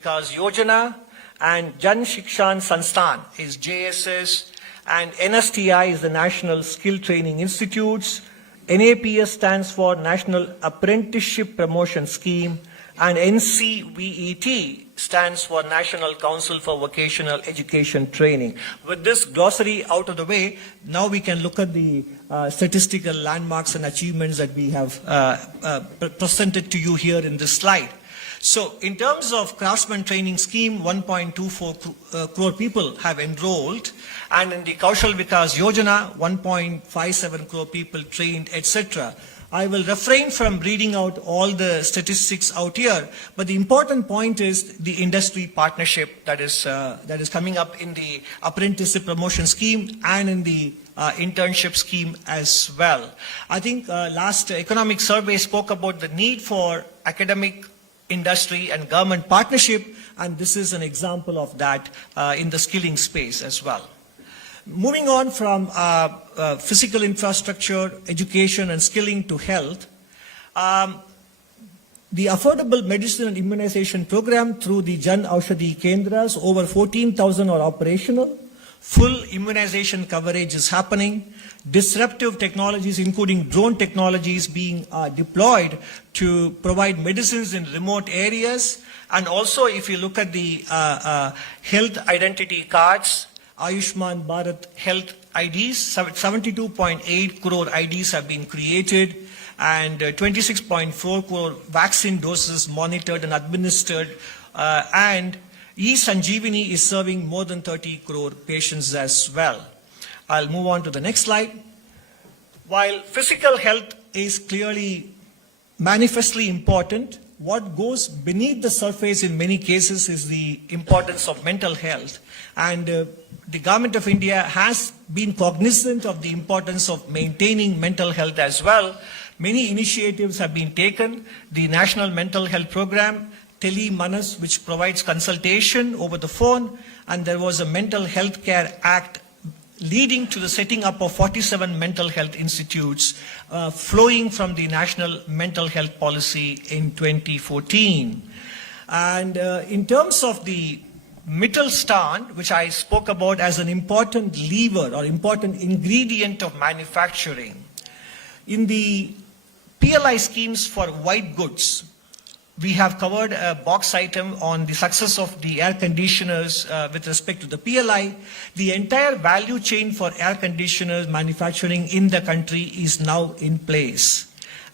Vikas Yojana, and Jan Shikshan Sansthan is JSS, and NSTI is the National Skill Training Institutes. NAPS stands for National Apprenticeship Promotion Scheme, and NCVET stands for National Council for Vocational Education Training. With this glossary out of the way, now we can look at the statistical landmarks and achievements that we have presented to you here in this slide. So, in terms of Craftsman Training Scheme, 1.24 crore people have enrolled, and in the Kaushal Vikas Yojana, 1.57 crore people trained, etc. I will refrain from reading out all the statistics out here, but the important point is the industry partnership that is coming up in the apprenticeship promotion scheme and in the internship scheme as well. I think last economic survey spoke about the need for academic, industry and government partnership, and this is an example of that in the skilling space as well. Moving on from physical infrastructure, education and skilling to health, the affordable medicine and immunization program through the Jan Aushadhi Kendras, over 14,000 are operational. Full immunization coverage is happening. Disruptive technologies, including drone technologies, being deployed to provide medicines in remote areas. And also, if you look at the health identity cards, Ayushman Bharat Health IDs, 72.8 crore IDs have been created, and 26.4 crore vaccine doses monitored and administered, and E-Sanjeevani is serving more than 30 crore patients as well. I'll move on to the next slide. While physical health is clearly manifestly important, what goes beneath the surface in many cases is the importance of mental health. And the Government of India has been cognizant of the importance of maintaining mental health as well. Many initiatives have been taken. The National Mental Health Program, Tele Manas, which provides consultation over the phone, and there was a Mental Health Care Act leading to the setting up of 47 mental health institutes flowing from the National Mental Health Policy in 2014. And in terms of the Mittelstand, which I spoke about as an important lever or important ingredient of manufacturing, in the PLI schemes for white goods, we have covered a box item on the success of the air conditioners with respect to the PLI. The entire value chain for air conditioners manufacturing in the country is now in place.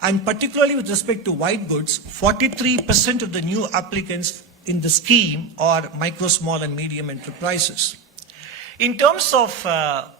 And particularly with respect to white goods, 43% of the new applicants in the scheme are micro, small and medium enterprises. In terms of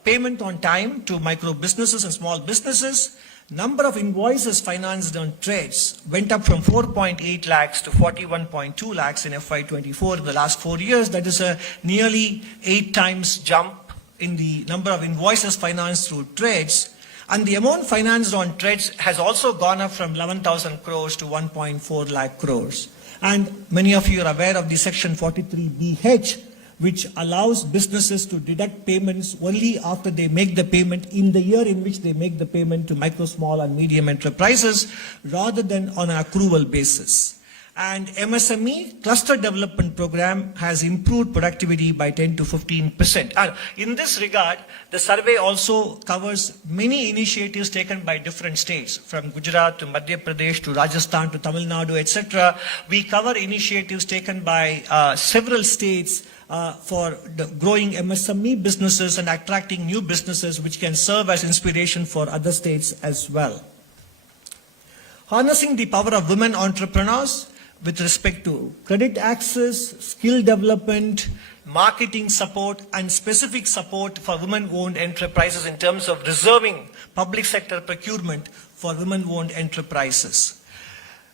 payment on time to micro businesses and small businesses, number of invoices financed on trades went up from 4.8 lakhs to 41.2 lakhs in FY24 in the last 4 years. That is a nearly 8 times jump in the number of invoices financed through trades. And the amount financed on trades has also gone up from 11,000 crores to 1.4 lakh crores. And many of you are aware of the Section 43BH, which allows businesses to deduct payments only after they make the payment in the year in which they make the payment to micro, small and medium enterprises rather than on an accrual basis. And MSME Cluster Development Program has improved productivity by 10 to 15%. And in this regard, the survey also covers many initiatives taken by different states, from Gujarat to Madhya Pradesh to Rajasthan to Tamil Nadu, etc. We cover initiatives taken by several states for the growing MSME businesses and attracting new businesses which can serve as inspiration for other states as well. Harnessing the power of women entrepreneurs with respect to credit access, skill development, marketing support and specific support for women-owned enterprises in terms of reserving public sector procurement for women-owned enterprises.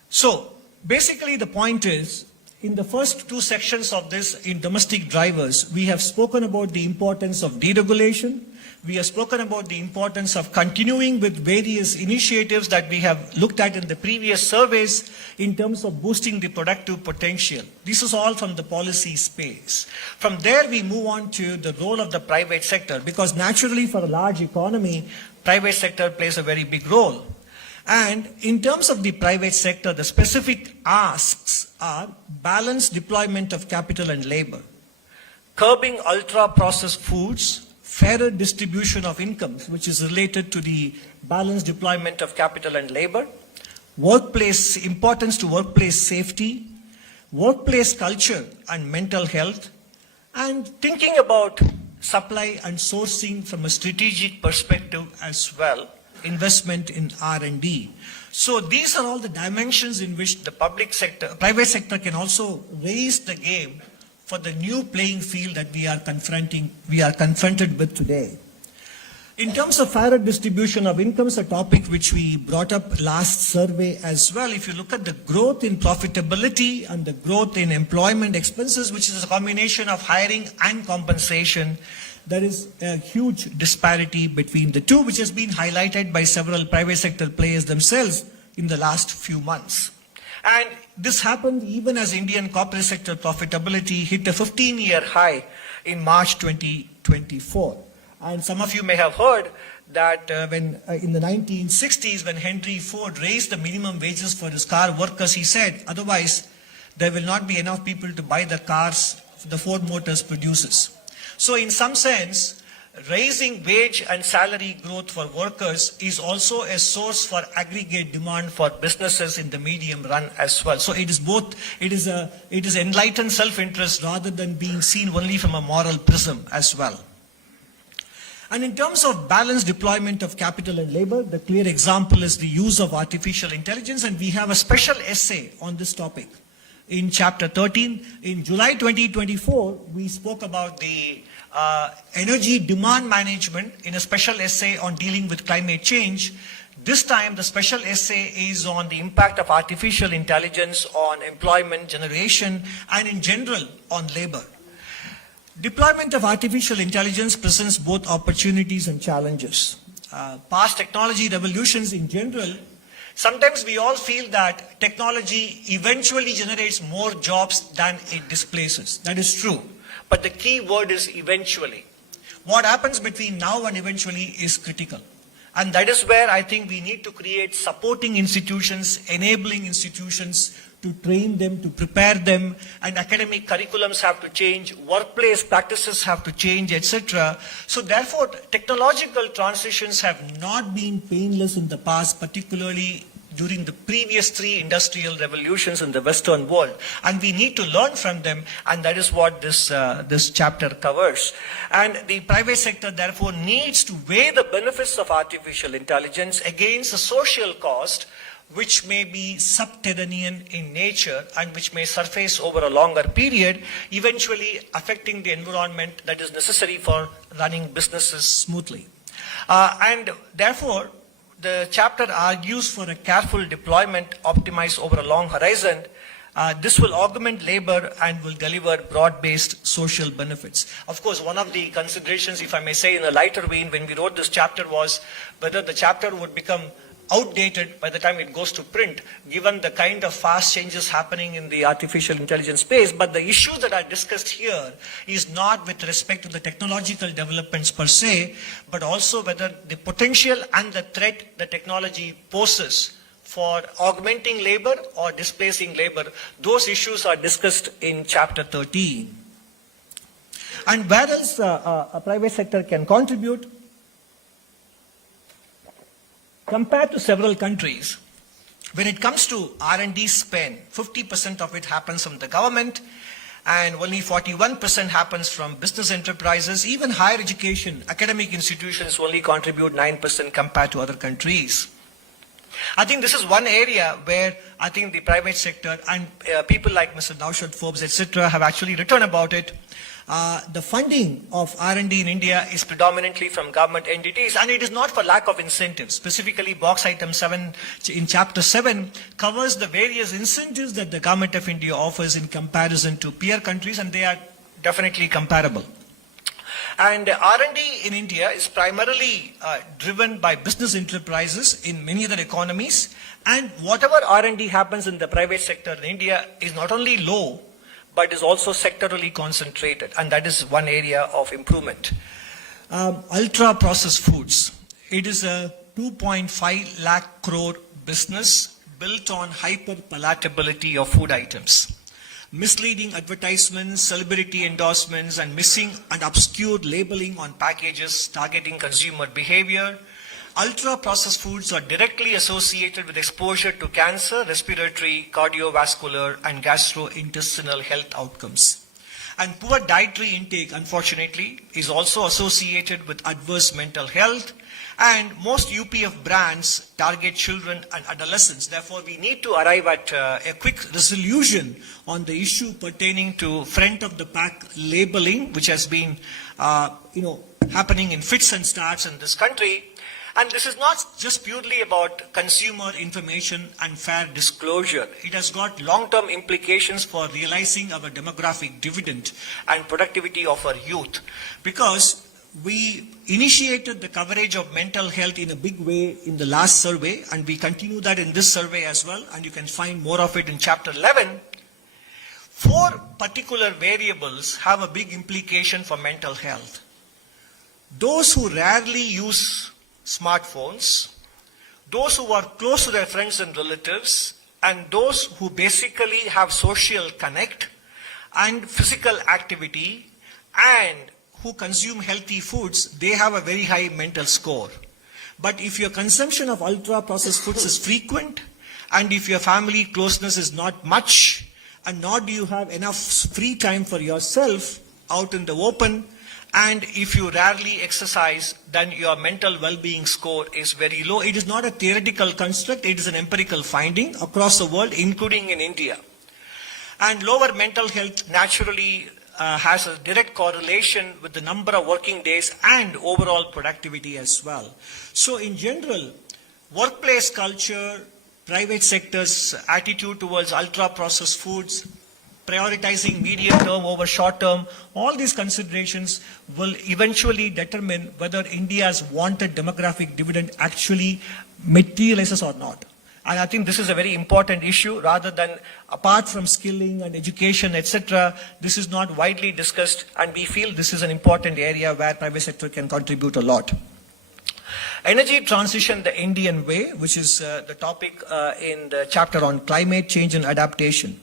So basically the point is, in the first 2 sections of this, in domestic drivers, we have spoken about the importance of deregulation. We have spoken about the importance of continuing with various initiatives that we have looked at in the previous surveys in terms of boosting the productive potential. This is all from the policy space. From there, we move on to the role of the private sector, because naturally for a large economy, private sector plays a very big role. And in terms of the private sector, the specific asks are balanced deployment of capital and labor, curbing ultra-processed foods, fairer distribution of incomes, which is related to the balanced deployment of capital and labor, importance to workplace safety, workplace culture and mental health, and thinking about supply and sourcing from a strategic perspective as well, investment in R&D. So these are all the dimensions in which the private sector can also raise the game for the new playing field that we are confronted with today. In terms of fairer distribution of incomes, a topic which we brought up last survey as well, if you look at the growth in profitability and the growth in employment expenses, which is a combination of hiring and compensation, there is a huge disparity between the two, which has been highlighted by several private sector players themselves in the last few months. And this happened even as Indian corporate sector profitability hit a 15-year high in March 2024. And some of you may have heard that when in the 1960s, when Henry Ford raised the minimum wages for his car workers, he said, otherwise there will not be enough people to buy the cars the Ford Motors produces. So in some sense, raising wage and salary growth for workers is also a source for aggregate demand for businesses in the medium run as well. So it is both, it is enlightened self-interest rather than being seen only from a moral prism as well. And in terms of balanced deployment of capital and labor, the clear example is the use of artificial intelligence, and we have a special essay on this topic in chapter 13. In July 2024, we spoke about the energy demand management in a special essay on dealing with climate change. This time, the special essay is on the impact of artificial intelligence on employment generation and in general on labor. Deployment of artificial intelligence presents both opportunities and challenges. Past technology revolutions in general, sometimes we all feel that technology eventually generates more jobs than it displaces. That is true. But the key word is eventually. What happens between now and eventually is critical. And that is where I think we need to create supporting institutions, enabling institutions to train them, to prepare them, and academic curriculums have to change, workplace practices have to change, etc. So therefore, technological transitions have not been painless in the past, particularly during the previous 3 industrial revolutions in the Western world. And we need to learn from them, and that is what this chapter covers. And the private sector therefore needs to weigh the benefits of artificial intelligence against the social cost, which may be subterranean in nature and which may surface over a longer period, eventually affecting the environment that is necessary for running businesses smoothly. And therefore, the chapter argues for a careful deployment optimized over a long horizon. This will augment labor and will deliver broad-based social benefits. Of course, one of the considerations, if I may say in a lighter vein, when we wrote this chapter was whether the chapter would become outdated by the time it goes to print, given the kind of fast changes happening in the artificial intelligence space. But the issues that are discussed here is not with respect to the technological developments per se, but also whether the potential and the threat the technology poses for augmenting labor or displacing labor. Those issues are discussed in chapter 13. And where else a private sector can contribute? Compared to several countries, when it comes to R&D spend, 50% of it happens from the government and only 41% happens from business enterprises. Even higher education, academic institutions only contribute 9% compared to other countries. I think this is one area where I think the private sector and people like Mr. Naushad Forbes, etc. have actually written about it. The funding of R&D in India is predominantly from government entities, and it is not for lack of incentives. Specifically, box item 7 in chapter 7 covers the various incentives that the government of India offers in comparison to peer countries, and they are definitely comparable. And R&D in India is primarily driven by business enterprises in many other economies, and whatever R&D happens in the private sector in India is not only low, but is also sectorally concentrated, and that is one area of improvement. Ultra-processed foods. It is a 2.5 lakh crore business built on hyper-palatability of food items. Misleading advertisements, celebrity endorsements, and missing and obscure labeling on packages targeting consumer behavior. Ultra-processed foods are directly associated with exposure to cancer, respiratory, cardiovascular, and gastrointestinal health outcomes. And poor dietary intake, unfortunately, is also associated with adverse mental health. And most UPF brands target children and adolescents. Therefore, we need to arrive at a quick resolution on the issue pertaining to front of the pack labeling, which has been, happening in fits and starts in this country. And this is not just purely about consumer information and fair disclosure. It has got long-term implications for realizing our demographic dividend and productivity of our youth. Because we initiated the coverage of mental health in a big way in the last survey, and we continue that in this survey as well, and you can find more of it in chapter 11. 4 particular variables have a big implication for mental health. Those who rarely use smartphones, those who are close to their friends and relatives, and those who basically have social connect and physical activity and who consume healthy foods, they have a very high mental score. But if your consumption of ultra-processed foods is frequent, and if your family closeness is not much, and nor do you have enough free time for yourself out in the open, and if you rarely exercise, then your mental well-being score is very low. It is not a theoretical construct, it is an empirical finding across the world, including in India. And lower mental health naturally has a direct correlation with the number of working days and overall productivity as well. So in general, workplace culture, private sector's attitude towards ultra-processed foods, prioritizing medium term over short term, all these considerations will eventually determine whether India's wanted demographic dividend actually materializes or not. And I think this is a very important issue. Rather than apart from skilling and education, etc., this is not widely discussed, and we feel this is an important area where private sector can contribute a lot. Energy transition the Indian way, which is the topic in the chapter on climate change and adaptation.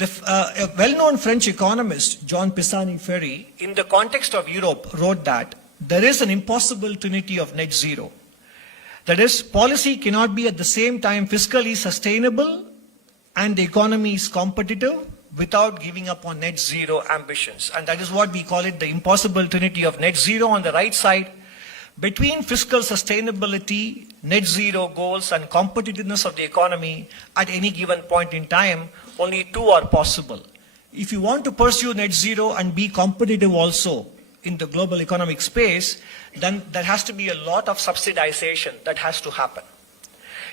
A well-known French economist, Jean Pisani-Ferry, in the context of Europe, wrote that there is an impossible trinity of net zero. That is, policy cannot be at the same time fiscally sustainable and the economy is competitive without giving up on net zero ambitions. And that is what we call it, the impossible trinity of net zero. On the right side, between fiscal sustainability, net zero goals, and competitiveness of the economy at any given point in time, only 2 are possible. If you want to pursue net zero and be competitive also in the global economic space, then there has to be a lot of subsidization that has to happen.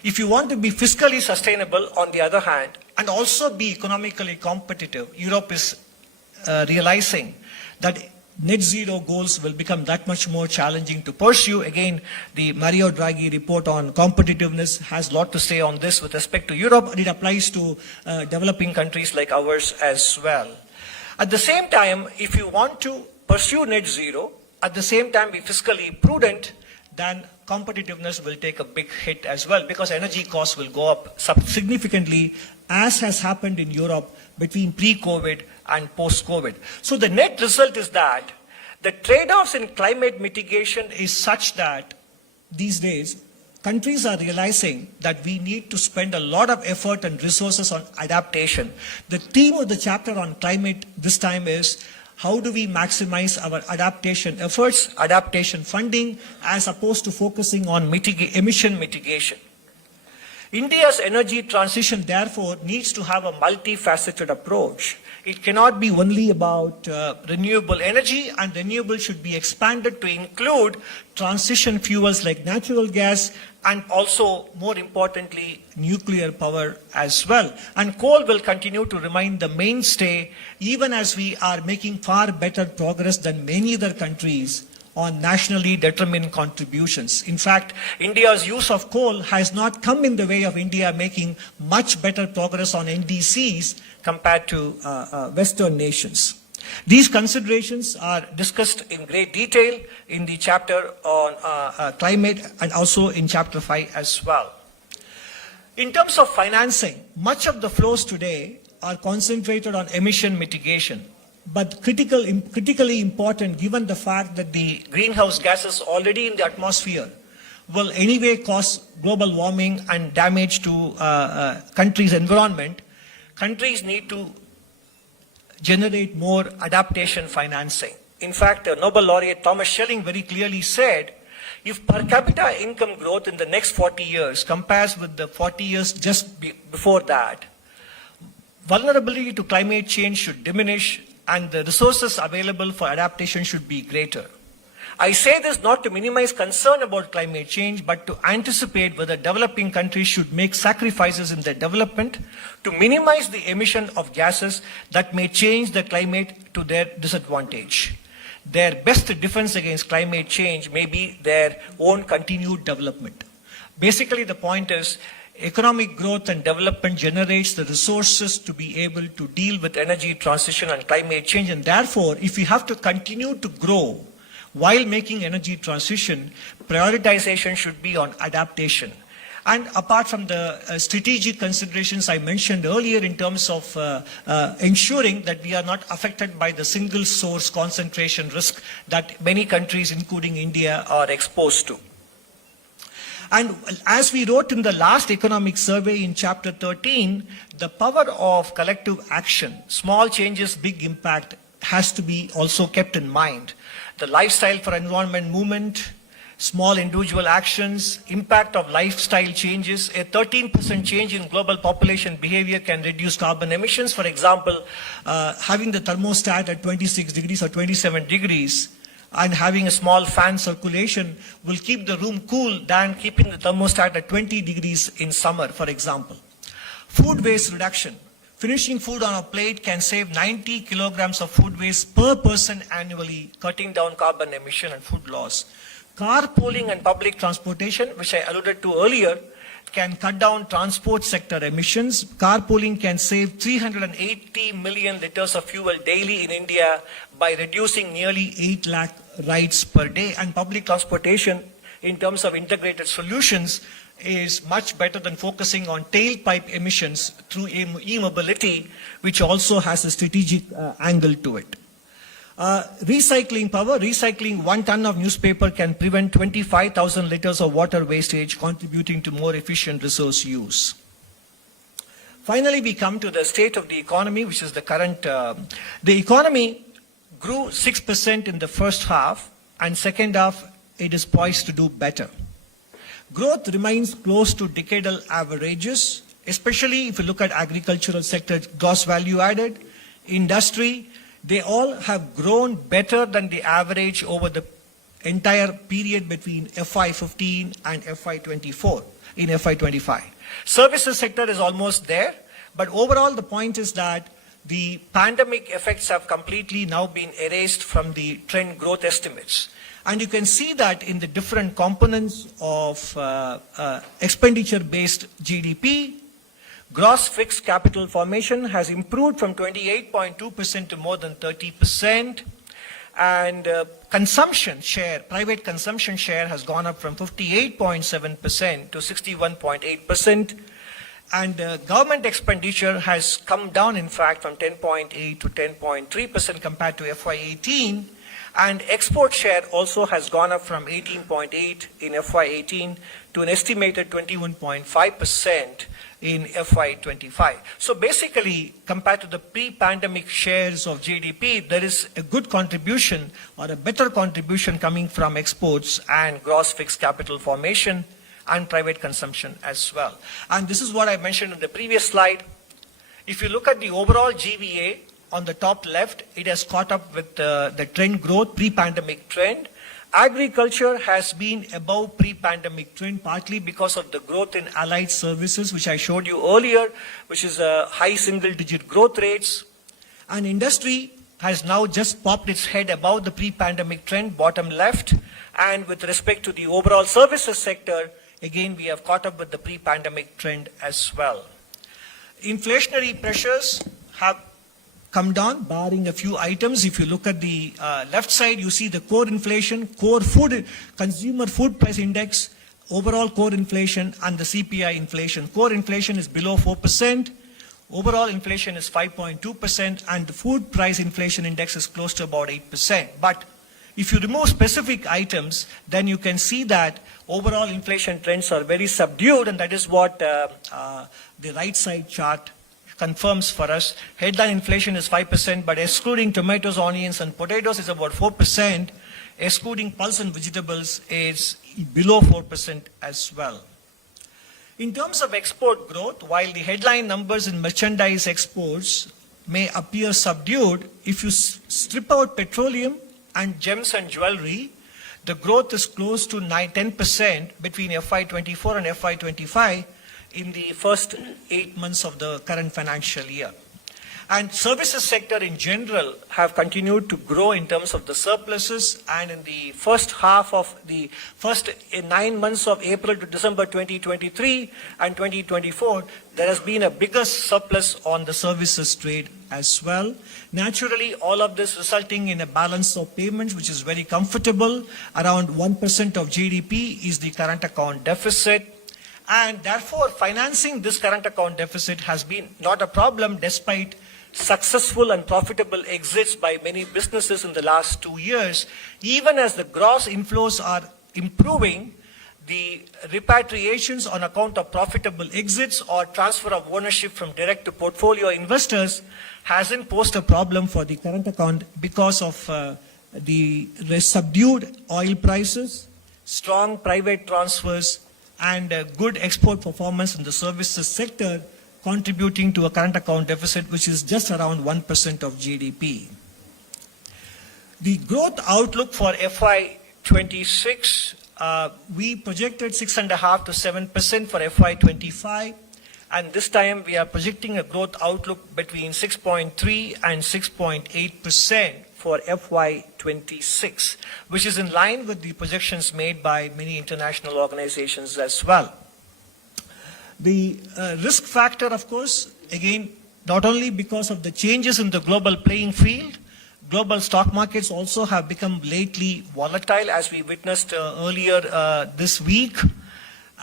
If you want to be fiscally sustainable, on the other hand, and also be economically competitive, Europe is realizing that net zero goals will become that much more challenging to pursue. Again, the Mario Draghi report on competitiveness has a lot to say on this with respect to Europe, and it applies to developing countries like ours as well. At the same time, if you want to pursue net zero, at the same time be fiscally prudent, then competitiveness will take a big hit as well, because energy costs will go up significantly, as has happened in Europe between pre-COVID and post-COVID. So the net result is that the trade-offs in climate mitigation is such that these days countries are realizing that we need to spend a lot of effort and resources on adaptation. The theme of the chapter on climate this time is how do we maximize our adaptation efforts, adaptation funding, as opposed to focusing on emission mitigation. India's energy transition, therefore, needs to have a multifaceted approach. It cannot be only about renewable energy, and renewable should be expanded to include transition fuels like natural gas and also, more importantly, nuclear power as well. And coal will continue to remain the mainstay, even as we are making far better progress than many other countries on nationally determined contributions. In fact, India's use of coal has not come in the way of India making much better progress on NDCs compared to Western nations. These considerations are discussed in great detail in the chapter on climate and also in chapter 5 as well. In terms of financing, much of the flows today are concentrated on emission mitigation, but critically important given the fact that the greenhouse gases already in the atmosphere will anyway cause global warming and damage to countries' environment. Countries need to generate more adaptation financing. In fact, Nobel laureate Thomas Schelling very clearly said, if per capita income growth in the next 40 years compares with the 40 years just before that, vulnerability to climate change should diminish and the resources available for adaptation should be greater. I say this not to minimize concern about climate change, but to anticipate whether developing countries should make sacrifices in their development to minimize the emission of gases that may change the climate to their disadvantage. Their best defense against climate change may be their own continued development. Basically, the point is, economic growth and development generates the resources to be able to deal with energy transition and climate change, and therefore, if we have to continue to grow while making energy transition, prioritization should be on adaptation. And apart from the strategic considerations I mentioned earlier in terms of ensuring that we are not affected by the single source concentration risk that many countries, including India, are exposed to. And as we wrote in the last economic survey in chapter 13, the power of collective action, small changes, big impact, has to be also kept in mind. The lifestyle for environment movement, small individual actions, impact of lifestyle changes. A 13% change in global population behavior can reduce carbon emissions. For example, having the thermostat at 26 degrees or 27 degrees and having a small fan circulation will keep the room cool than keeping the thermostat at 20 degrees in summer, for example. Food waste reduction. Finishing food on a plate can save 90 kilograms of food waste per person annually, cutting down carbon emission and food loss. Carpooling and public transportation, which I alluded to earlier, can cut down transport sector emissions. Carpooling can save 380 million liters of fuel daily in India by reducing nearly 8 lakh rides per day. And public transportation, in terms of integrated solutions, is much better than focusing on tailpipe emissions through e-mobility, which also has a strategic angle to it. Recycling power. Recycling 1 ton of newspaper can prevent 25,000 liters of water wastage, contributing to more efficient resource use. Finally, we come to the state of the economy, which is the current. The economy grew 6% in the first half, and second half it is poised to do better. Growth remains close to decadal averages, especially if you look at agricultural sector, gross value added, industry. They all have grown better than the average over the entire period between FY15 and FY24 in FY25. Services sector is almost there, but overall the point is that the pandemic effects have completely now been erased from the trend growth estimates. And you can see that in the different components of expenditure-based GDP. Gross fixed capital formation has improved from 28.2% to more than 30%. And consumption share, private consumption share has gone up from 58.7% to 61.8%. And government expenditure has come down, in fact, from 10.8 to 10.3% compared to FY18. And export share also has gone up from 18.8 in FY18 to an estimated 21.5% in FY25. So basically, compared to the pre-pandemic shares of GDP, there is a good contribution or a better contribution coming from exports and gross fixed capital formation and private consumption as well. And this is what I mentioned in the previous slide. If you look at the overall GVA, on the top left, it has caught up with the trend growth, pre-pandemic trend. Agriculture has been above pre-pandemic trend, partly because of the growth in allied services, which I showed you earlier, which is high single-digit growth rates. And industry has now just popped its head above the pre-pandemic trend, bottom left. And with respect to the overall services sector, again, we have caught up with the pre-pandemic trend as well. Inflationary pressures have come down, barring a few items. If you look at the left side, you see the core inflation, core food, consumer food price index, overall core inflation, and the CPI inflation. Core inflation is below 4%. Overall inflation is 5.2%, and the food price inflation index is close to about 8%. But if you remove specific items, then you can see that overall inflation trends are very subdued, and that is what the right side chart confirms for us. Headline inflation is 5%, but excluding tomatoes, onions, and potatoes is about 4%. Excluding pulse and vegetables is below 4% as well. In terms of export growth, while the headline numbers in merchandise exports may appear subdued, if you strip out petroleum and gems and jewelry, the growth is close to 10% between FY24 and FY25 in the first 8 months of the current financial year. And services sector in general have continued to grow in terms of the surpluses, and in the first half of the first 9 months of April to December 2023 and 2024, there has been a bigger surplus on the services trade as well. Naturally, all of this resulting in a balance of payments which is very comfortable. Around 1% of GDP is the current account deficit. And therefore, financing this current account deficit has been not a problem despite successful and profitable exits by many businesses in the last 2 years. Even as the gross inflows are improving, the repatriations on account of profitable exits or transfer of ownership from direct to portfolio investors hasn't posed a problem for the current account because of the subdued oil prices, strong private transfers, and good export performance in the services sector, contributing to a current account deficit which is just around 1% of GDP. The growth outlook for FY26, we projected 6.5% to 7% for FY25, and this time we are projecting a growth outlook between 6.3 and 6.8% for FY26, which is in line with the projections made by many international organizations as well. The risk factor, of course, again, not only because of the changes in the global playing field, global stock markets also have become lately volatile, as we witnessed earlier this week.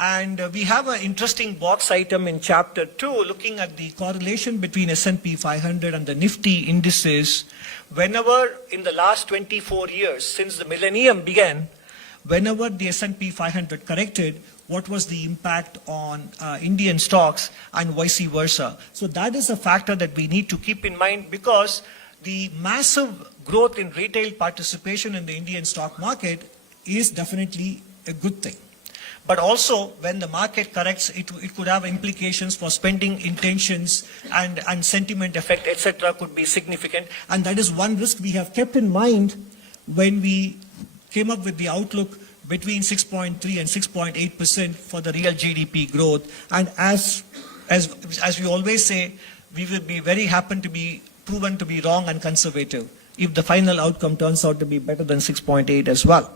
And we have an interesting box item in Chapter 2 looking at the correlation between S&P 500 and the Nifty indices. Whenever in the last 24 years, since the millennium began, whenever the S&P 500 corrected, what was the impact on Indian stocks and vice versa. So that is a factor that we need to keep in mind, because the massive growth in retail participation in the Indian stock market is definitely a good thing. But also, when the market corrects, it could have implications for spending intentions, and sentiment effect, etc. could be significant. And that is one risk we have kept in mind when we came up with the outlook between 6.3 and 6.8% for the real GDP growth. And as we always say, we will be very happy to be proven to be wrong and conservative if the final outcome turns out to be better than 6.8 as well.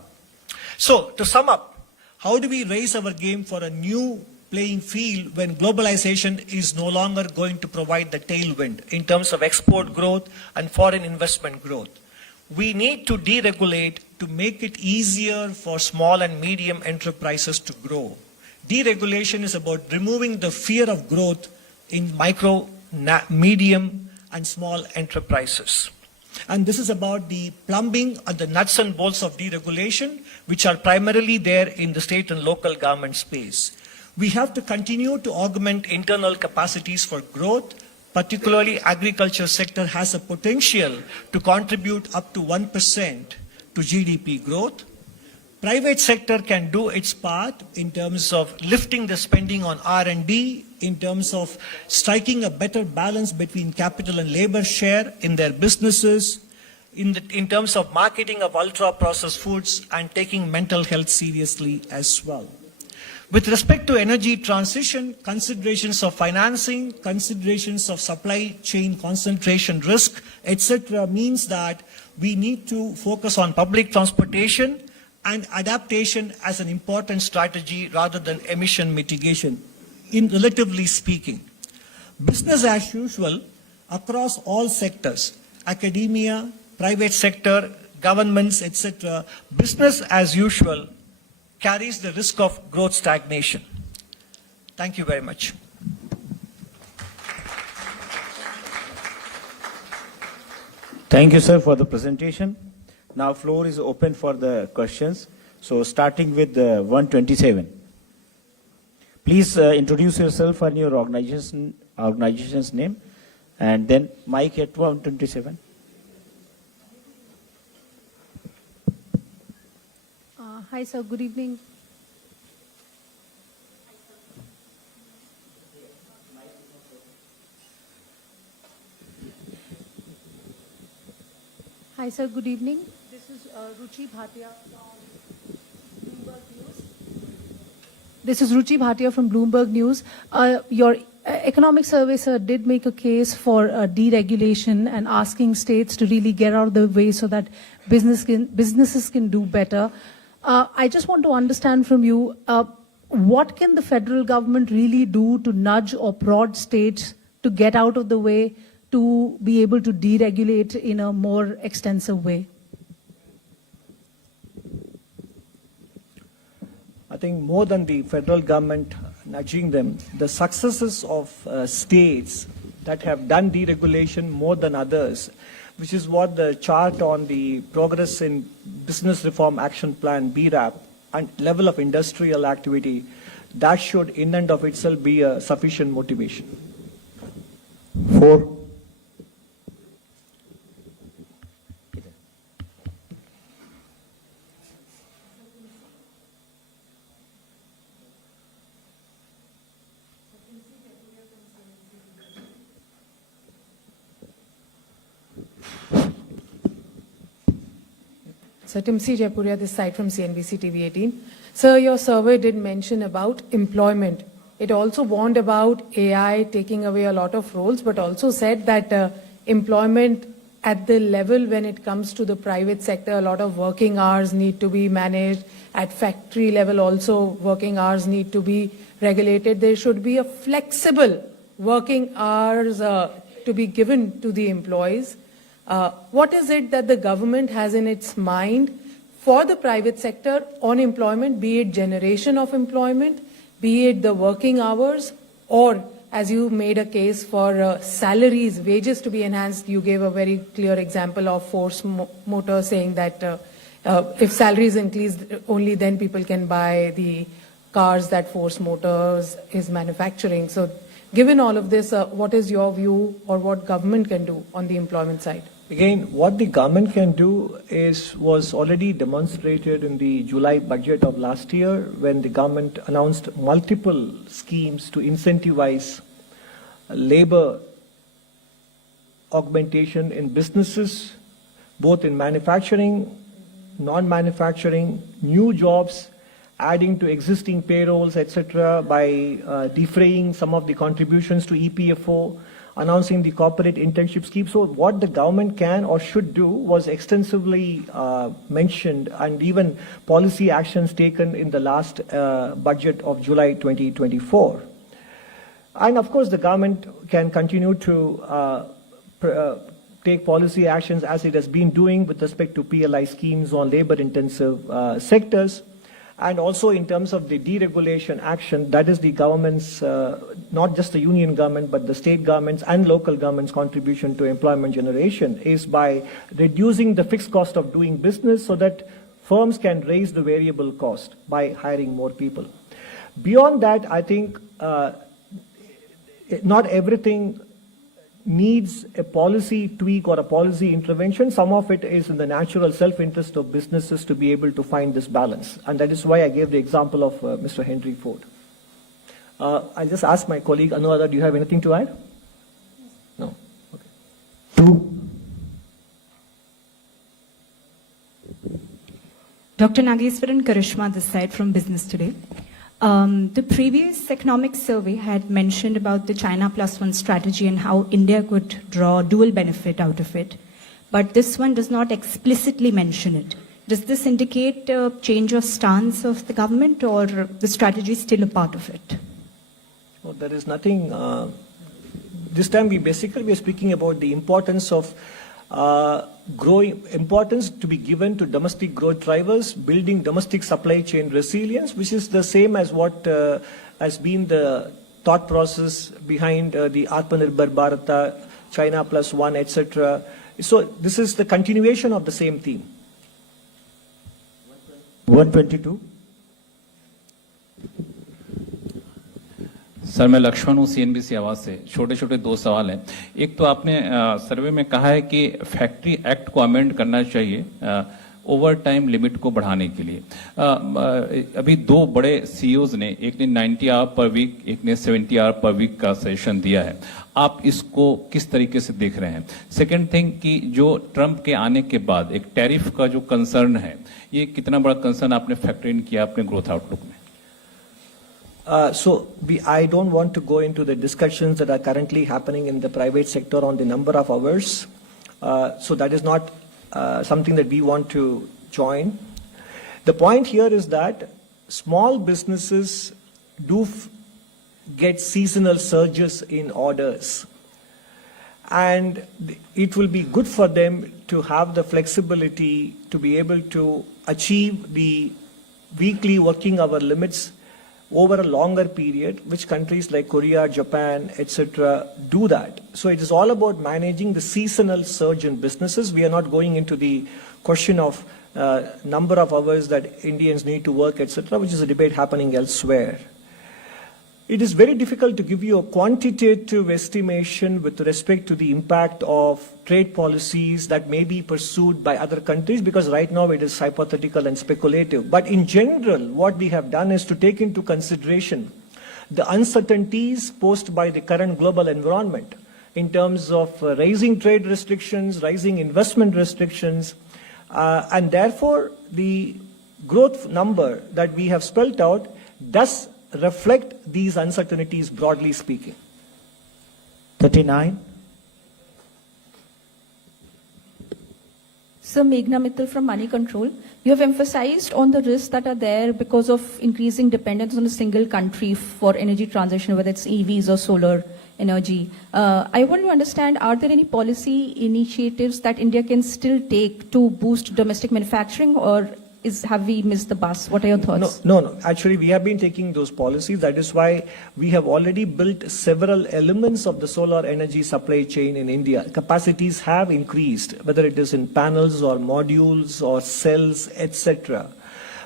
So, to sum up, how do we raise our game for a new playing field when globalization is no longer going to provide the tailwind in terms of export growth and foreign investment growth? We need to deregulate to make it easier for small and medium enterprises to grow. Deregulation is about removing the fear of growth in micro, medium, and small enterprises. And this is about the plumbing and the nuts and bolts of deregulation, which are primarily there in the state and local government space. We have to continue to augment internal capacities for growth. Particularly, agriculture sector has a potential to contribute up to 1% to GDP growth. Private sector can do its part in terms of lifting the spending on R&D, in terms of striking a better balance between capital and labor share in their businesses, in terms of marketing of ultra-processed foods, and taking mental health seriously as well. With respect to energy transition, considerations of financing, considerations of supply chain concentration risk, etc. means that we need to focus on public transportation and adaptation as an important strategy rather than emission mitigation, in relatively speaking. Business as usual across all sectors, academia, private sector, governments, etc., business as usual carries the risk of growth stagnation. Thank you very much. Thank you, sir, for the presentation. Now, floor is open for the questions. So, starting with 127. Please introduce yourself and your organization's name, and then mic at 127. Hi, sir. Good evening. Hi, sir. Good evening. This is Ruchi Bhatia from Bloomberg News. This is Ruchi Bhatia from Bloomberg News. Your economic survey, sir, did make a case for deregulation and asking states to really get out of the way so that businesses can do better. I just want to understand from you, what can the federal government really do to nudge or prod states to get out of the way, to be able to deregulate in a more extensive way? I think more than the federal government nudging them, the successes of states that have done deregulation more than others, which is what the chart on the Progress in Business Reform Action Plan, BRAP, and level of industrial activity, that should in and of itself be a sufficient motivation. 4. So Timsi Jaipuria, this side from CNBC TV 18. Sir, your survey did mention about employment. It also warned about AI taking away a lot of roles, but also said that employment at the level when it comes to the private sector, a lot of working hours need to be managed. At factory level also, working hours need to be regulated. There should be a flexible working hours to be given to the employees. What is it that the government has in its mind for the private sector on employment, be it generation of employment, be it the working hours, or as you made a case for salaries, wages to be enhanced? You gave a very clear example of Force Motor saying that if salaries increase, only then people can buy the cars that Force Motors is manufacturing. So given all of this, what is your view or what government can do on the employment side? Again, what the government can do was already demonstrated in the July budget of last year, when the government announced multiple schemes to incentivize labor augmentation in businesses, both in manufacturing, non-manufacturing, new jobs, adding to existing payrolls, etc., by defraying some of the contributions to EPFO, announcing the corporate internship scheme. So what the government can or should do was extensively mentioned, and even policy actions taken in the last budget of July 2024. And of course, the government can continue to take policy actions as it has been doing with respect to PLI schemes on labor-intensive sectors. And also in terms of the deregulation action, that is the government's, not just the union government, but the state governments and local governments' contribution to employment generation, is by reducing the fixed cost of doing business so that firms can raise the variable cost by hiring more people. Beyond that, I think not everything needs a policy tweak or a policy intervention. Some of it is in the natural self-interest of businesses to be able to find this balance. And that is why I gave the example of Mr. Henry Ford. I'll just ask my colleague, Anuradha, do you have anything to add? No? Okay. 2. Dr. Nageswaran Karishma, this side from Business Today. The previous economic survey had mentioned about the China +1 strategy and how India could draw dual benefit out of it. But this one does not explicitly mention it. Does this indicate a change of stance of the government, or the strategy is still a part of it? Well, there is nothing this time we are speaking about the importance of importance to be given to domestic growth drivers, building domestic supply chain resilience, which is the same as what has been the thought process behind the Atmanirbhar Bharata, China Plus One, etc. So this is the continuation of the same theme. 122. Sir मैं लक्ष्मण हूँ CNBC आवाज से। छोटे छोटे दो सवाल हैं। एक तो आपने सर्वे में कहा है कि फैक्ट्री एक्ट को अमेंड करना चाहिए ओवर टाइम लिमिट को बढ़ाने के लिए। अभी दो बड़े सीईओज ने, एक ने 90 आवर पर वीक, एक ने 70 आवर पर वीक का सजेशन दिया है। आप इसको किस तरीके से देख रहे हैं? सेकेंड थिंग कि जो ट्रंप के आने के बाद एक टैरिफ का जो कंसर्न है, ये कितना बड़ा कंसर्न आपने फैक्टर इन किया अपने ग्रोथ आउटलुक में? I don't want to go into the discussions that are currently happening in the private sector on the number of hours. So that is not something that we want to join. The point here is that small businesses do get seasonal surges in orders. And it will be good for them to have the flexibility to be able to achieve the weekly working hour limits over a longer period, which countries like Korea, Japan, etc. do that. So it is all about managing the seasonal surge in businesses. We are not going into the question of number of hours that Indians need to work, etc., which is a debate happening elsewhere. It is very difficult to give you a quantitative estimation with respect to the impact of trade policies that may be pursued by other countries, because right now it is hypothetical and speculative. But in general, what we have done is to take into consideration the uncertainties posed by the current global environment in terms of raising trade restrictions, rising investment restrictions, and therefore the growth number that we have spelled out does reflect these uncertainties, broadly speaking. 39. Sir, Meghna Mittal from Money Control. You have emphasized on the risks that are there because of increasing dependence on a single country for energy transition, whether it's EVs or solar energy. I want to understand, are there any policy initiatives that India can still take to boost domestic manufacturing, or have we missed the bus? What are your thoughts? No. Actually, we have been taking those policies. That is why we have already built several elements of the solar energy supply chain in India. Capacities have increased, whether it is in panels or modules or cells, etc.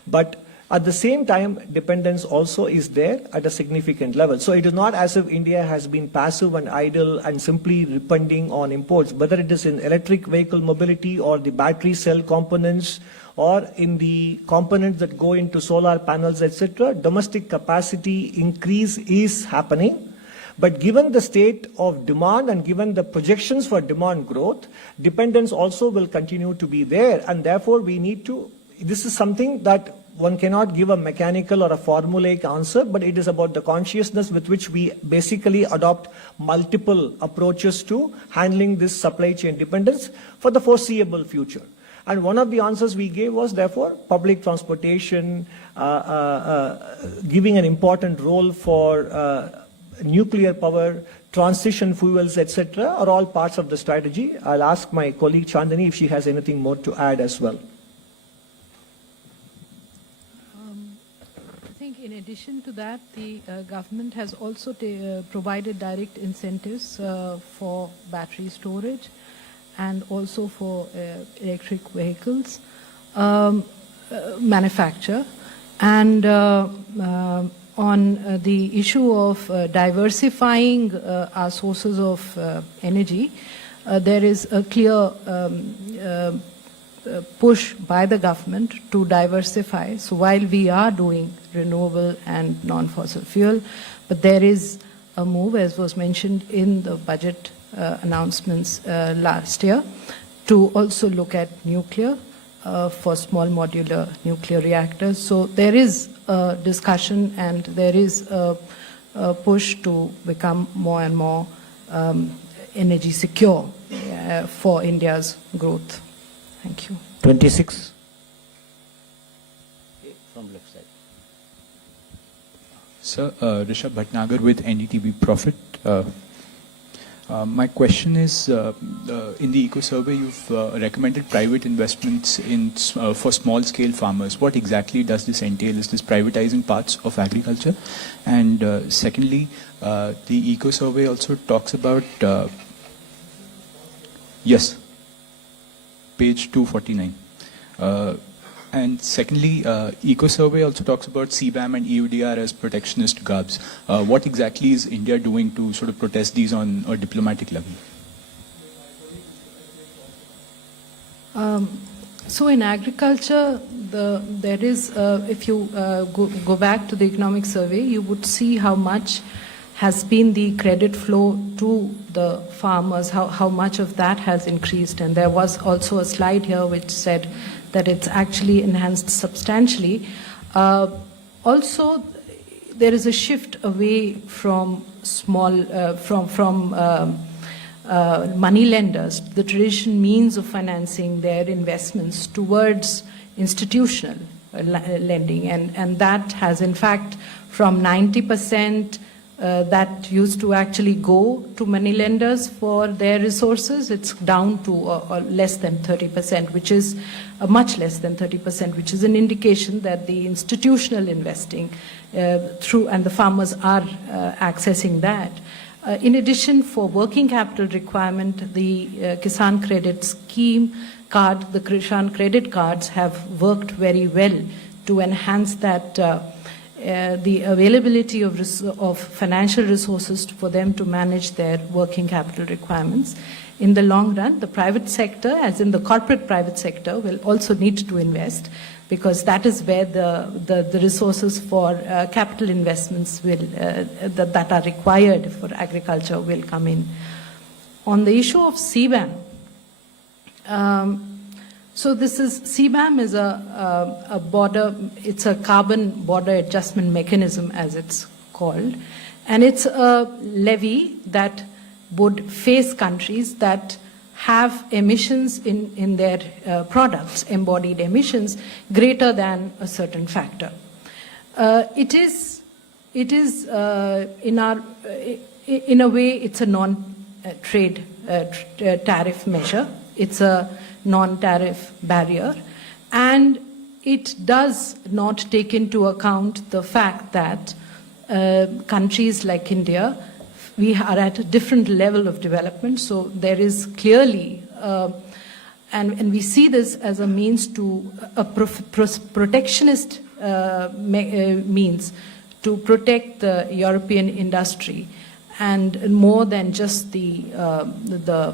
But at the same time, dependence also is there at a significant level. So it is not as if India has been passive and idle and simply depending on imports, whether it is in electric vehicle mobility or the battery cell components or in the components that go into solar panels, etc. Domestic capacity increase is happening. But given the state of demand and given the projections for demand growth, dependence also will continue to be there. And therefore, we need to, this is something that one cannot give a mechanical or a formulaic answer, but it is about the consciousness with which we basically adopt multiple approaches to handling this supply chain dependence for the foreseeable future. And one of the answers we gave was, therefore, public transportation, giving an important role for nuclear power, transition fuels, etc., are all parts of the strategy. I'll ask my colleague Chandani if she has anything more to add as well. I think in addition to that, the government has also provided direct incentives for battery storage and also for electric vehicles manufacture. And on the issue of diversifying our sources of energy, there is a clear push by the government to diversify. So while we are doing renewable and non-fossil fuel, but there is a move, as was mentioned in the budget announcements last year, to also look at nuclear for small modular nuclear reactors. So there is a discussion and there is a push to become more and more energy secure for India's growth. Thank you. 26. From left side. Sir, Rishabh Bhatnagar with NDTV Profit. My question is, in the Eco Survey, you've recommended private investments for small-scale farmers. What exactly does this entail? Is this privatizing parts of agriculture? And secondly, the Eco Survey also talks about, yes, page 249. And secondly, Eco Survey also talks about CBAM and EUDR as protectionist garbs. What exactly is India doing to sort of protest these on a diplomatic level? So in agriculture, there is, if you go back to the economic survey, you would see how much has been the credit flow to the farmers, how much of that has increased. And there was also a slide here which said that it's actually enhanced substantially. Also, there is a shift away from money lenders, the traditional means of financing their investments, towards institutional lending, and that has in fact from 90% that used to actually go to money lenders for their resources, it's down to less than 30%, which is much less than 30%, which is an indication that the institutional investing through, and the farmers are accessing that. In addition, for working capital requirement, the Kisan Credit Scheme card, the Kisan Credit cards have worked very well to enhance that the availability of financial resources for them to manage their working capital requirements. In the long run, the private sector, as in the corporate private sector, will also need to invest, because that is where the resources for capital investments will, that are required for agriculture will come in. On the issue of CBAM, so this is, CBAM is a border, it's a carbon border adjustment mechanism as it's called, and it's a levy that would face countries that have emissions in their products, embodied emissions, greater than a certain factor. It is in a way, it's a non-trade tariff measure. It's a non-tariff barrier, and it does not take into account the fact that countries like India, we are at a different level of development, so there is clearly, and we see this as a means to a protectionist means to protect the European industry, and more than just the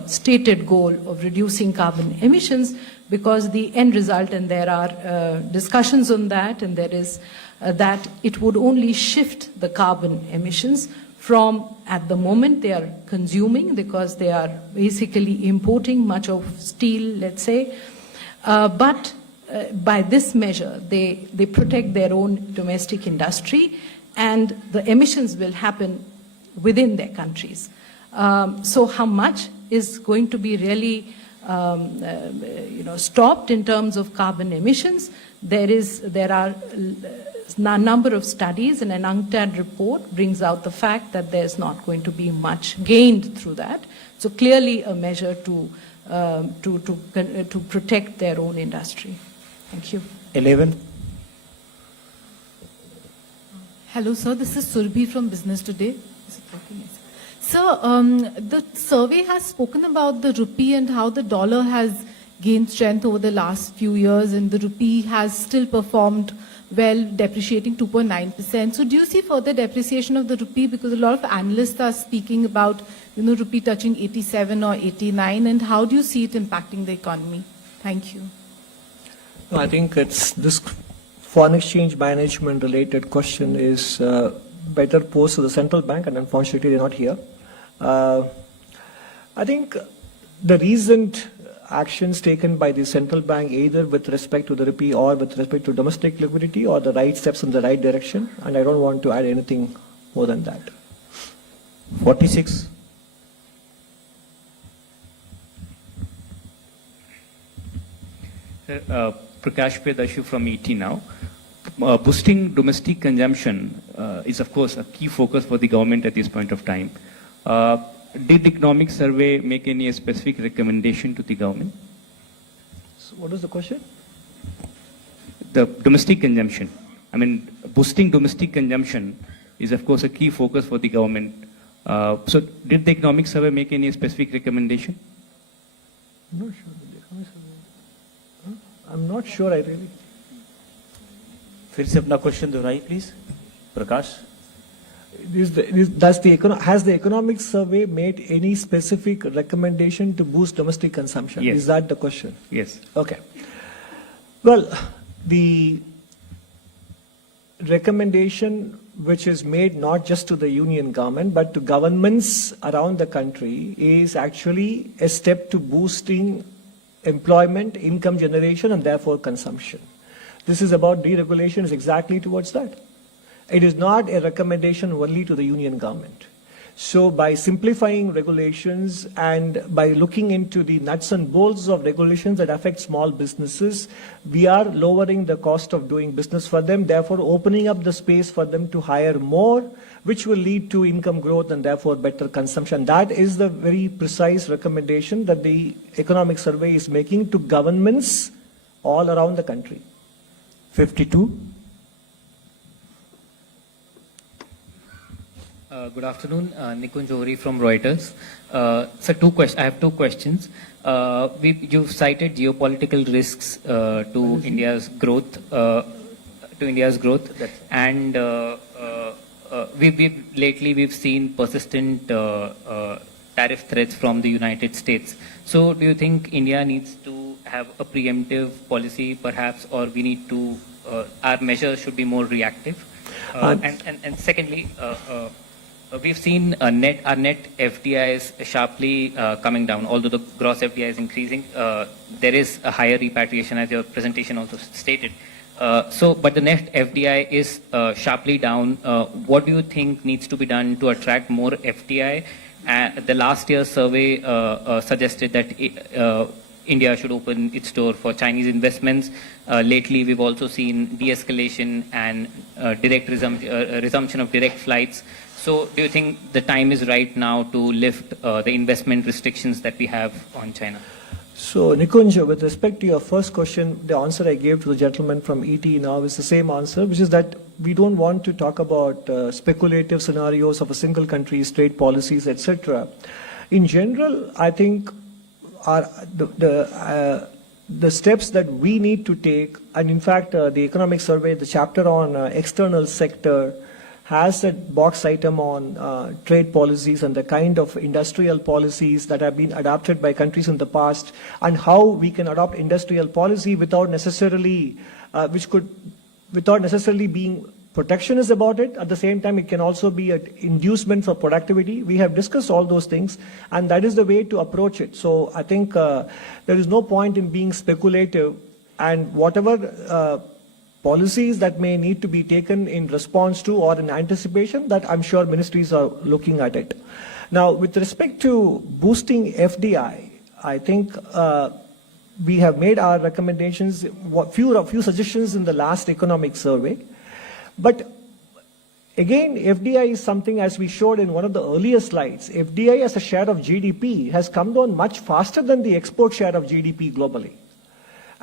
stated goal of reducing carbon emissions, because the end result, and there are discussions on that, and there is that it would only shift the carbon emissions from, at the moment they are consuming, because they are basically importing much of steel, let's say, but by this measure they protect their own domestic industry, and the emissions will happen within their countries. So how much is going to be really stopped in terms of carbon emissions? There are a number of studies, and an UNCTAD report brings out the fact that there's not going to be much gained through that. So clearly a measure to protect their own industry. Thank you. 11. Hello, sir. This is Surbhi from Business Today. Is it working? Yes. Sir, the survey has spoken about the rupee and how the dollar has gained strength over the last few years, and the rupee has still performed well, depreciating 2.9%. So do you see further depreciation of the rupee? Because a lot of analysts are speaking about, rupee touching 87 or 89, and how do you see it impacting the economy? Thank you. No, I think it's this foreign exchange management related question is better posed to the central bank, and unfortunately they're not here. I think the recent actions taken by the central bank, either with respect to the rupee or with respect to domestic liquidity, are the right steps in the right direction, and I don't want to add anything more than that. 46. Prakash Pedashu from ET now. Boosting domestic consumption is, of course, a key focus for the government at this point of time. did economic survey make any specific recommendation to the government? So what is the question? The domestic consumption. I mean, boosting domestic consumption is of course a key focus for the government. So did the economic survey make any specific recommendation? I'm not sure. I'm not sure, I really. फिर से अपना question दोहराइए please Prakash. Has the economic survey made any specific recommendation to boost domestic consumption? Yes. Is that the question? Yes. Okay. Well, the recommendation which is made not just to the union government but to governments around the country is actually a step to boosting employment, income generation, and therefore consumption. This is about deregulation, is exactly towards that. It is not a recommendation only to the union government. So by simplifying regulations and by looking into the nuts and bolts of regulations that affect small businesses, we are lowering the cost of doing business for them, therefore opening up the space for them to hire more, which will lead to income growth and therefore better consumption. That is the very precise recommendation that the economic survey is making to governments all around the country. 52. Good afternoon, Nikunj Johri from Reuters. So I have two questions. You've cited geopolitical risks to India's growth, and we've seen persistent tariff threats from the United States. So, do you think India needs to have a preemptive policy, perhaps, or we need to our measures should be more reactive? And secondly. We've seen our net FDIs sharply coming down. Although the gross FDI is increasing, there is a higher repatriation, as your presentation also stated. But the net FDI is sharply down. What do you think needs to be done to attract more FDI? The last year's survey suggested that India should open its door for Chinese investments. Lately, we've also seen de-escalation and direct resumption of direct flights. So, do you think the time is right now to lift the investment restrictions that we have on China? So, Nikunj, with respect to your first question, the answer I gave to the gentleman from ET now is the same answer, which is that we don't want to talk about speculative scenarios of a single country's trade policies, etc. In general, I think the steps that we need to take, and in fact, the economic survey, the chapter on external sector, has a box item on trade policies and the kind of industrial policies that have been adopted by countries in the past, and how we can adopt industrial policy without necessarily being protectionist about it. At the same time, it can also be an inducement for productivity. We have discussed all those things, and that is the way to approach it. So I think there is no point in being speculative, and whatever policies that may need to be taken in response to or in anticipation, that I'm sure ministries are looking at it. Now, with respect to boosting FDI, I think we have made our recommendations, few suggestions in the last economic survey. But again, FDI is something, as we showed in one of the earlier slides, FDI as a share of GDP has come down much faster than the export share of GDP globally.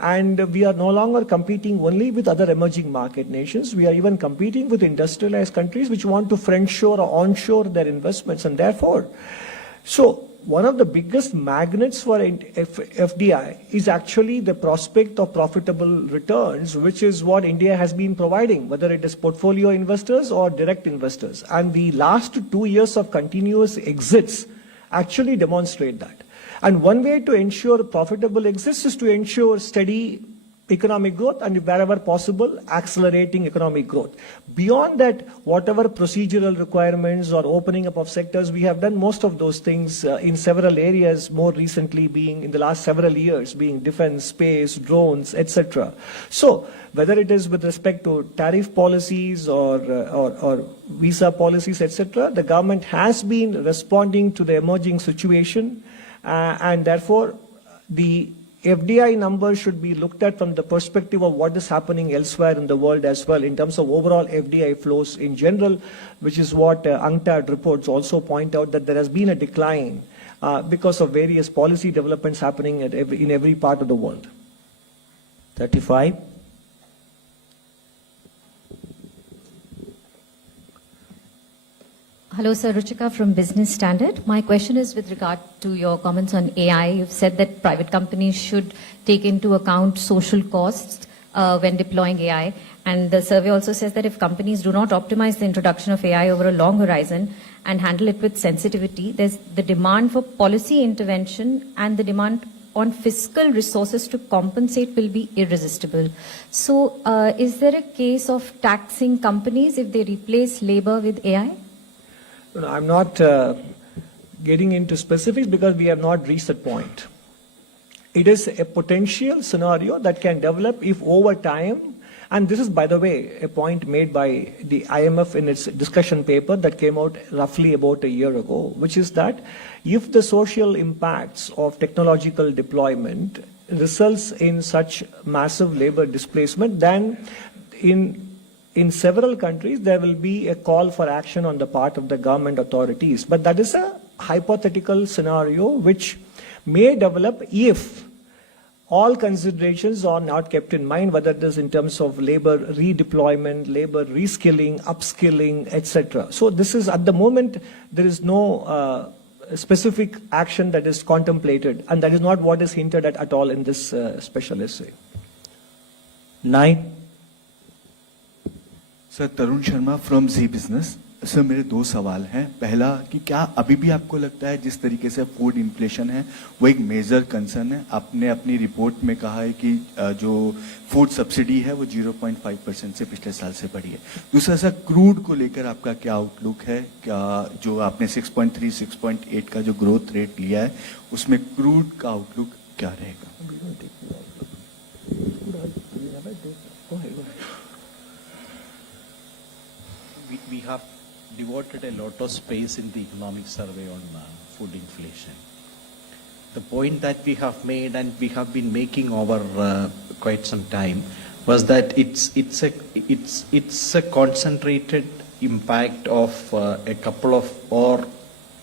And we are no longer competing only with other emerging market nations. We are even competing with industrialized countries which want to friendshore or onshore their investments. And therefore, so one of the biggest magnets for FDI is actually the prospect of profitable returns, which is what India has been providing, whether it is portfolio investors or direct investors. And the last 2 years of continuous exits actually demonstrate that. And one way to ensure profitable exits is to ensure steady economic growth and, wherever possible, accelerating economic growth. Beyond that, whatever procedural requirements or opening up of sectors, we have done most of those things in several areas, more recently being in the last several years, being defense, space, drones, etc. So, whether it is with respect to tariff policies or visa policies, etc., the government has been responding to the emerging situation. And therefore, the FDI numbers should be looked at from the perspective of what is happening elsewhere in the world as well, in terms of overall FDI flows in general, which is what UNCTAD reports also point out, that there has been a decline because of various policy developments happening in every part of the world. 35. Hello, Sir. Ruchika from Business Standard. My question is with regard to your comments on AI. You've said that private companies should take into account social costs when deploying AI. And the survey also says that if companies do not optimize the introduction of AI over a long horizon and handle it with sensitivity, there's the demand for policy intervention and the demand on fiscal resources to compensate will be irresistible. So is there a case of taxing companies if they replace labor with AI? No, I'm not getting into specifics because we have not reached that point. It is a potential scenario that can develop if over time, and this is, by the way, a point made by the IMF in its discussion paper that came out roughly about a year ago, which is that if the social impacts of technological deployment results in such massive labor displacement, then in several countries, there will be a call for action on the part of the government authorities. But that is a hypothetical scenario which may develop if all considerations are not kept in mind, whether it is in terms of labor redeployment, labor reskilling, upskilling, etc. So this is, at the moment, there is no specific action that is contemplated, and that is not what is hinted at all in this special essay. 9. Sir Tarun Sharma from Zee business. Sir मेरे दो सवाल हैं। पहला कि क्या अभी भी आपको लगता है जिस तरीके से फूड इन्फ्लेशन है वो एक मेजर कंसर्न है? आपने अपनी रिपोर्ट में कहा है कि जो फूड सब्सिडी है वो 0.5% से पिछले साल से बढ़ी है। दूसरा सर क्रूड को लेकर आपका क्या आउटलुक है? क्या जो आपने 6.3 6.8 का जो ग्रोथ रेट लिया है उसमें क्रूड का आउटलुक क्या रहेगा? We have devoted a lot of space in the economic survey on food inflation. The point that we have made and we have been making over quite some time was that it's a concentrated impact of a couple of, or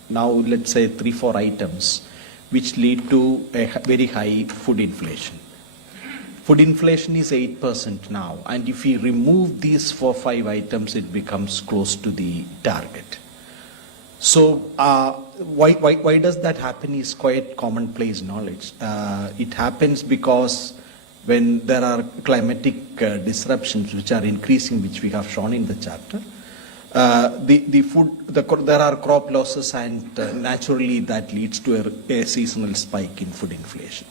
now let's say 3-4 items which lead to a very high food inflation. Food inflation is 8% now, and if we remove these 4-5 items, it becomes close to the target. So why does that happen is quite commonplace knowledge. It happens because when there are climatic disruptions which are increasing, which we have shown in the chapter, there are crop losses, and naturally that leads to a seasonal spike in food inflation.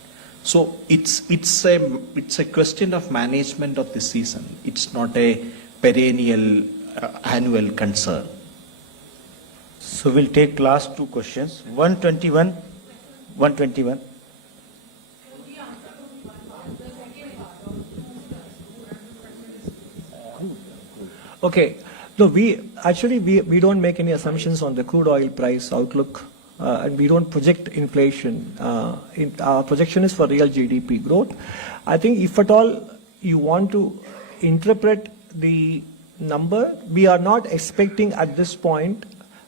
So it's a question of management of the season. It's not a perennial annual concern. So we'll take last two questions. 121. Okay. No, we don't make any assumptions on the crude oil price outlook, and we don't project inflation. Our projection is for real GDP growth. I think if at all you want to interpret the number, we are not expecting at this point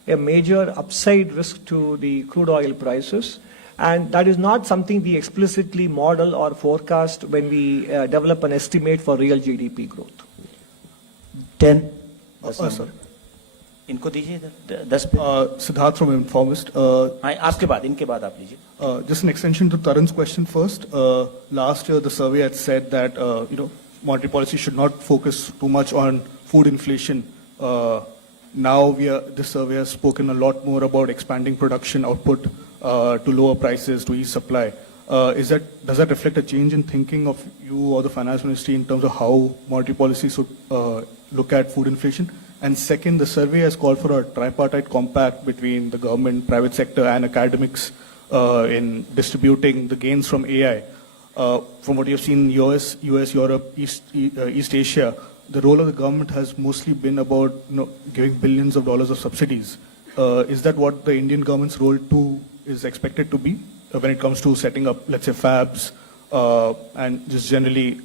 a major upside risk to the crude oil prices. And that is not something we explicitly model or forecast when we develop an estimate for real GDP growth. 10. Sir इनको दीजिए इधर 10 पे। Siddharth from इन्फॉर्मिस्ट। आपके बाद इनके बाद आप लीजिए। Just an extension to Tarun's question first. Last year the survey had said that monetary policy should not focus too much on food inflation. Now this survey has spoken a lot more about expanding production output to lower prices, to ease supply. Does that reflect a change in thinking of you or the finance ministry in terms of how monetary policy should look at food inflation? And second, the survey has called for a tripartite compact between the government, private sector, and academics in distributing the gains from AI. From what you've seen in US, Europe, East Asia, the role of the government has mostly been about giving billions of dollars of subsidies. Is that what the Indian government's role too is expected to be when it comes to setting up, let's say, fabs and just generally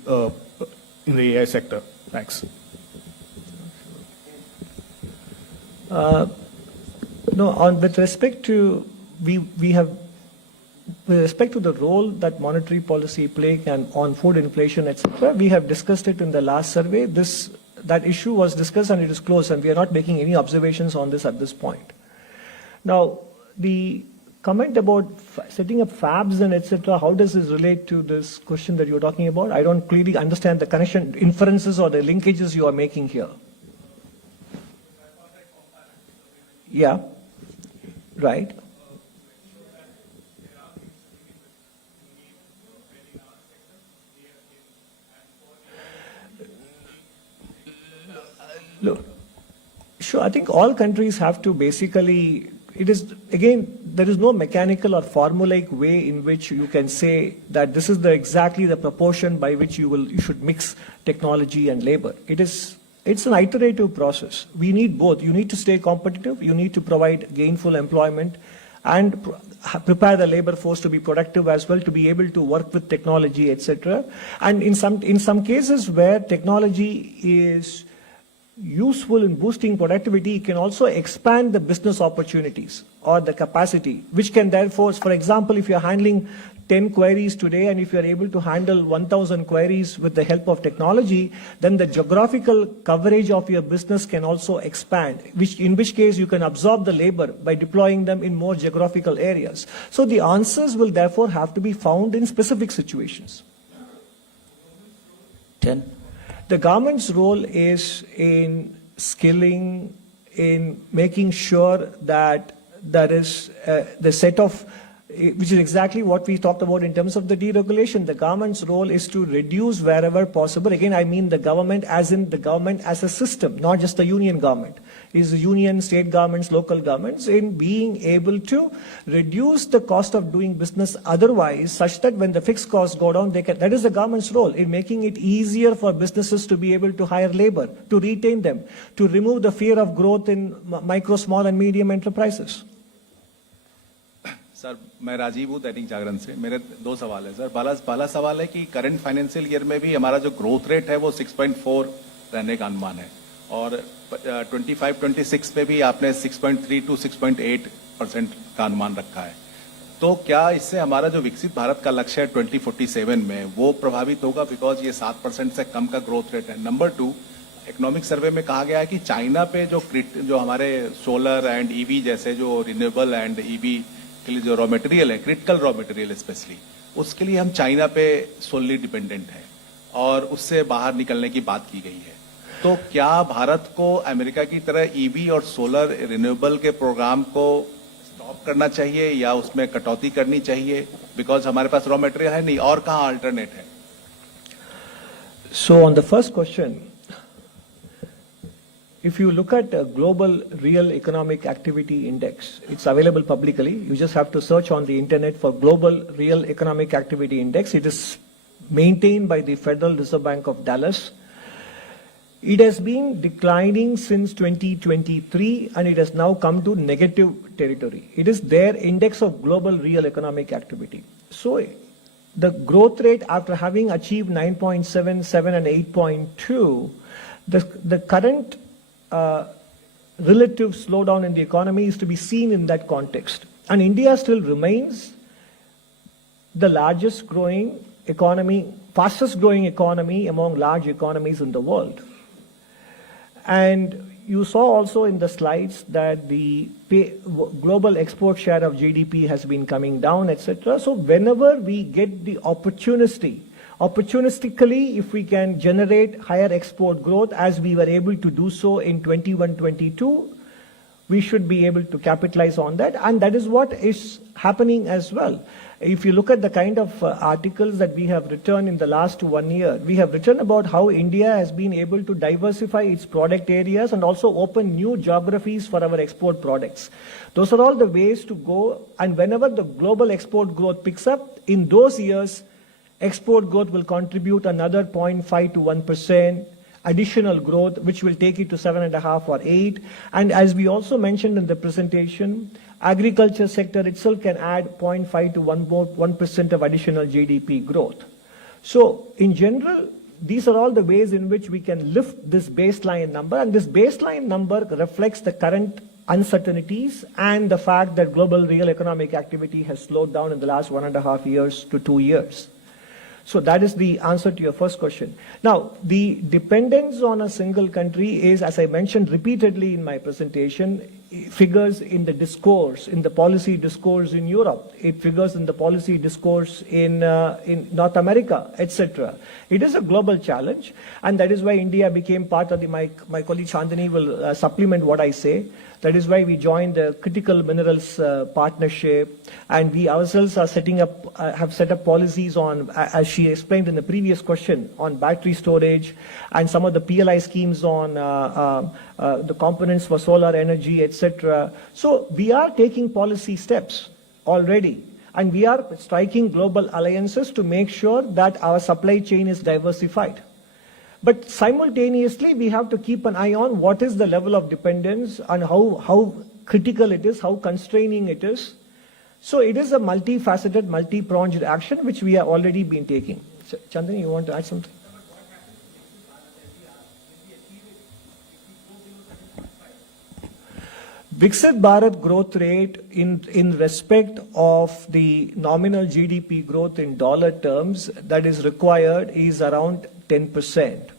in the AI sector? Thanks. No, with respect to with respect to the role that monetary policy play can on food inflation, etc., we have discussed it in the last survey. That issue was discussed and it is closed, and we are not making any observations on this at this point. Now, the comment about setting up fabs and etc., how does this relate to this question that you're talking about? I don't clearly understand the connection, inferences or the linkages you are making here. Yeah, right. Look, sure, I think all countries have to basically, it is, again, there is no mechanical or formulaic way in which you can say that this is exactly the proportion by which you should mix technology and labor. It's an iterative process. We need both. You need to stay competitive, you need to provide gainful employment, and prepare the labor force to be productive as well, to be able to work with technology, etc. And in some cases where technology is useful in boosting productivity, it can also expand the business opportunities or the capacity, which can therefore, for example, if you're handling 10 queries today and if you're able to handle 1,000 queries with the help of technology, then the geographical coverage of your business can also expand, in which case you can absorb the labor by deploying them in more geographical areas. So the answers will therefore have to be found in specific situations. 10. The government's role is in skilling, in making sure that there is the set of, which is exactly what we talked about in terms of the deregulation. The government's role is to reduce wherever possible. Again, I mean the government as in the government as a system, not just the union government. Is the union, state governments, local governments, in being able to reduce the cost of doing business otherwise, such that when the fixed costs go down, that is the government's role in making it easier for businesses to be able to hire labor, to retain them, to remove the fear of growth in micro, small and medium enterprises. Sir मैं राजीव हूँ दैनिक जागरण से. मेरे दो सवाल है sir. पहला सवाल है कि करंट फाइनेंशियल ईयर में भी हमारा जो ग्रोथ रेट है वो 6.4 रहने का अनुमान है, और 25-26 पे भी आपने 6.3 to 6.8% का अनुमान रखा है. तो क्या इससे हमारा जो विकसित भारत का लक्ष्य है 2047 में वो प्रभावित होगा, बिकॉज ये 7% से कम का ग्रोथ रेट है. नंबर 2, इकोनॉमिक सर्वे में कहा गया है कि चाइना पे जो हमारे सोलर एंड ईवी जैसे जो रिन्यूएबल एंड ईवी के लिए जो रॉ मटेरियल है, क्रिटिकल रॉ मटेरियल स्पेशली, उसके लिए हम चाइना पे सोलली डिपेंडेंट है और उससे बाहर निकलने की बात की गई है. तो क्या भारत को अमेरिका की तरह ईवी और सोलर रिन्यूएबल के प्रोग्राम को स्टॉप करना चाहिए या उसमें कटौती करनी चाहिए, बिकॉज हमारे पास रॉ मटेरियल है नहीं, और कहाँ अल्टरनेट है? So on the first question, if you look at a global real economic activity index, it's available publicly. You just have to search on the internet for global real economic activity index. It is maintained by the Federal Reserve Bank of Dallas. It has been declining since 2023 and it has now come to negative territory. It is their index of global real economic activity. So the growth rate, after having achieved 9.7, 7 and 8.2, the current relative slowdown in the economy is to be seen in that context. And India still remains the largest growing economy, fastest growing economy among large economies in the world. And you saw also in the slides that the global export share of GDP has been coming down, etc. So whenever we get the opportunistically, if we can generate higher export growth as we were able to do so in 21-22, we should be able to capitalize on that. And that is what is happening as well. If you look at the kind of articles that we have written in the last 1 year, we have written about how India has been able to diversify its product areas and also open new geographies for our export products. Those are all the ways to go. And whenever the global export growth picks up, in those years, export growth will contribute another 0.5 to 1% additional growth, which will take it to 7.5 or 8. And as we also mentioned in the presentation, agriculture sector itself can add 0.5 to 1% of additional GDP growth. So in general, these are all the ways in which we can lift this baseline number, and this baseline number reflects the current uncertainties and the fact that global real economic activity has slowed down in the last 1.5 years to 2 years. So that is the answer to your first question. Now, the dependence on a single country is, as I mentioned repeatedly in my presentation, figures in the discourse, in the policy discourse in Europe. It figures in the policy discourse in North America, etc. It is a global challenge, and that is why India became part of the, my colleague Chandani will supplement what I say. That is why we joined the Critical Minerals Partnership, and we ourselves are setting up, have set up policies on, as she explained in the previous question, on battery storage and some of the PLI schemes on the components for solar energy, etc. So we are taking policy steps already, and we are striking global alliances to make sure that our supply chain is diversified. But simultaneously, we have to keep an eye on what is the level of dependence and how critical it is, how constraining it is. So it is a multifaceted, multi-pronged action which we have already been taking. Chandani, you want to add something? Viksit Bharat growth rate in respect of the nominal GDP growth in dollar terms that is required is around 10%.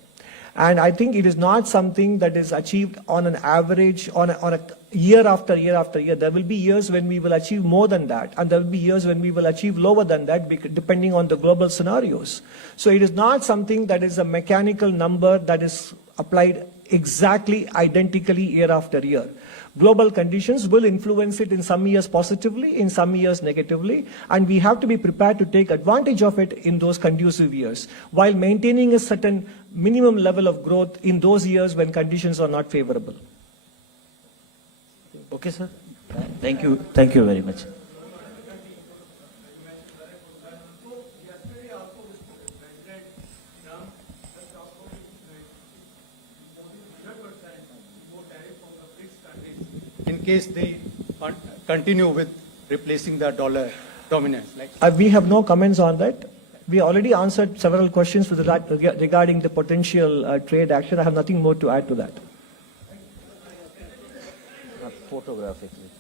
And I think it is not something that is achieved on an average, on a year after year after year. There will be years when we will achieve more than that, and there will be years when we will achieve lower than that, depending on the global scenarios. So it is not something that is a mechanical number that is applied exactly identically year after year. Global conditions will influence it in some years positively, in some years negatively, and we have to be prepared to take advantage of it in those conducive years, while maintaining a certain minimum level of growth in those years when conditions are not favorable. Okay, sir. Thank you. Thank you very much. In case they continue with replacing the dollar dominance. Like We have no comments on that. We already answered several questions regarding the potential trade action. I have nothing more to add to that. Photographically.